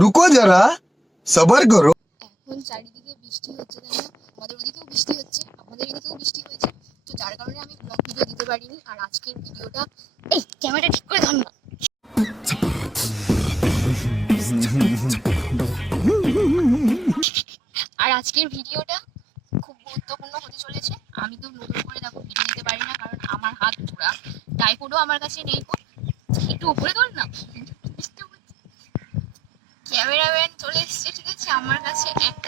রুকো যারা, সবার করো। এখন চারিদিকে বৃষ্টি হচ্ছে আমাদের ওদিকেও বৃষ্টি হচ্ছে, আমাদের এদিকেও বৃষ্টি হয়েছে। তো যার কারণে আমি ব্লগ ভিডিও দিতে পারিনি, আর আজকের ভিডিওটা এই ক্যামেরাটা ঠিক করে ধর আর আজকের ভিডিওটা খুব গুরুত্বপূর্ণ হতে চলেছে। আমি তো নতুন করে দেখো ভিডিও দিতে পারি না, কারণ আমার হাত ঘোরা টাইপোডও আমার কাছে নেই একটু উপরে তোল। আমার কাছে একটা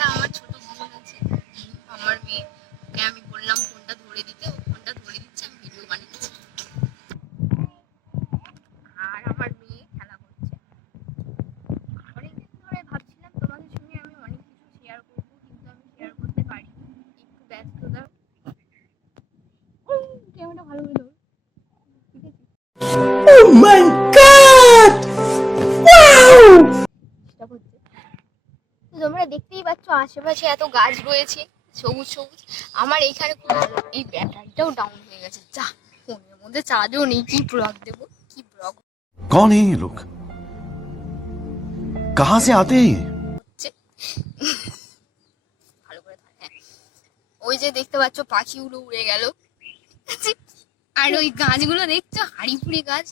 তোমরা দেখতেই পাচ্ছ আশেপাশে এত গাছ রয়েছে সবুজ সবুজ। আমার এইখানে এই ব্যাটারিটাও ডাউন হয়ে গেছে। যা ফোনের মধ্যে চার্জও নেই কি ব্লগ দেব কি ব্লগ কোন এই লোক কাহা সে আতে ওই যে দেখতে পাচ্ছ পাখিগুলো উড়ে উড়ে গেল আর ওই গাছগুলো দেখছ হাড়ি গাছ।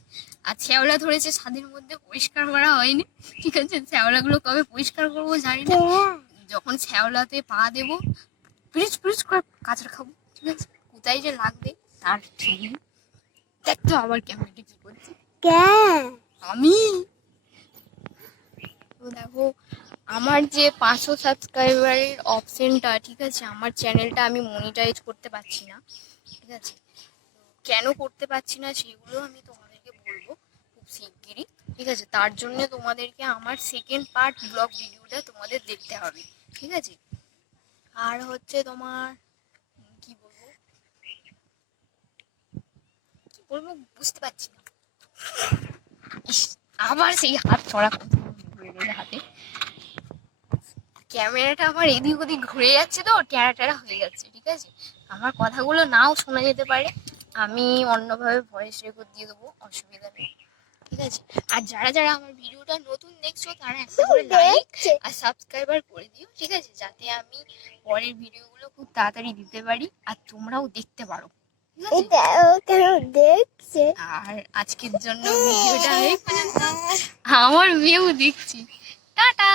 আর শ্যাওলা ধরেছে ছাদের মধ্যে পরিষ্কার করা হয়নি। ঠিক আছে শ্যাওলাগুলো কবে পরিষ্কার করব জানি না। যখন শ্যাওলাতে পা দেবো পিরিচ পিরিচ করে কাঁচড় খাব ঠিক আছে? কোথায় যে লাগবে তার ঠিক দেখ তো আবার ক্যামেরাটা কি করছে। আমি? তো দেখো আমার যে পাঁচশো সাবস্ক্রাইবারের অপশনটা ঠিক আছে আমার চ্যানেলটা আমি মনিটাইজ করতে পারছি না ঠিক আছে? কেন করতে পারছি না সেগুলো আমি খুব শিগগিরই। ঠিক আছে? তার জন্য তোমাদেরকে আমার সেকেন্ড পার্ট ব্লগ ভিডিওটা তোমাদের দেখতে হবে। ঠিক আছে? আর হচ্ছে তোমার, কি বলব? কি বলব? বুঝতে পারছি না। আবার সেই হাত ছড়া হাতে। ক্যামেরাটা আমার এদিক ওদিক ঘুরে যাচ্ছে তো ট্যারা ট্যারা হয়ে যাচ্ছে, ঠিক আছে? আমার কথাগুলো নাও শোনা যেতে পারে। আমি অন্যভাবে ভয়েস রেকর্ড দিয়ে দেবো, অসুবিধা নেই। আছে আর যারা যারা আমার ভিডিওটা নতুন দেখছ তারা একটা করে লাইক আর সাবস্ক্রাইবার করে দিও ঠিক আছে? যাতে আমি পরের ভিডিওগুলো খুব তাড়াতাড়ি দিতে পারি আর তোমরাও দেখতে পারো দেখছে। আর আজকের জন্য ভিডিওটা আমার ভিউ দেখছি। টাটা!